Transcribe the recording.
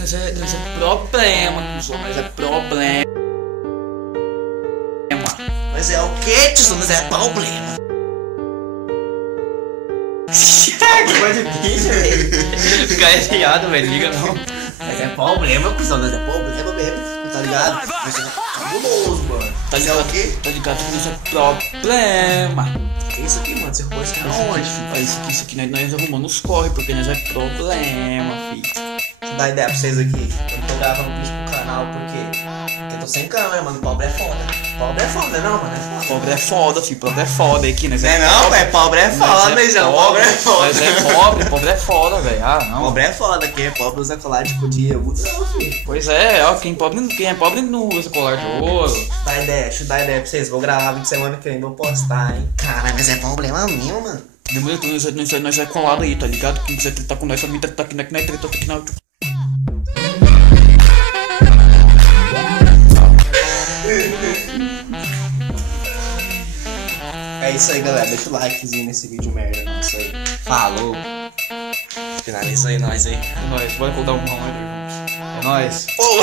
Nós é problema, cuzão, nós é problema. Mas é o que, tiozão? Mas é problema. Que coisa de bicho, velho. Ficar enfiado, velho, liga não. Mas é problema, cuzão. Mas é problema mesmo, tá ligado? Mas é cabuloso, mano. Tá Mas é o ligado? quê? Tá ligado que nós é problema. Que isso aqui, mano? Você roubou esse cara aonde, filho? Isso aqui nós arrumando os corre, porque nós é problema, filho. Deixa eu dar ideia pra vocês aqui. Eu não tô gravando vídeo pro canal porque eu tô sem câmera, mano. Pobre é foda. Pobre é foda, não, mano. É foda. Pobre é foda, filho. Pobre é foda aqui, nós Não é não, velho. Pobre é foda, Beijão. Pobre é foda. Nós é pobre é foda, velho. Ah, não. Pobre é foda. Quem é pobre usa colar de dinheiro. Não, filho. Pois é, ó, quem é pobre não usa colar de ouro. Deixa eu dar ideia pra vocês. Vou gravar vídeo semana que vem, vou postar, hein. Caralho, mas é problema meu, mano. Demorou, nós é colado aí, tá ligado? Quem quiser tretar com nós, só me tretar aqui, nós treta aqui na última. É isso aí, galera. Deixa o likezinho nesse vídeo merda nosso aí. Falou. Finaliza aí nós aí. É nóis, bora colocar um round aí, vamos. É nóis. Pô.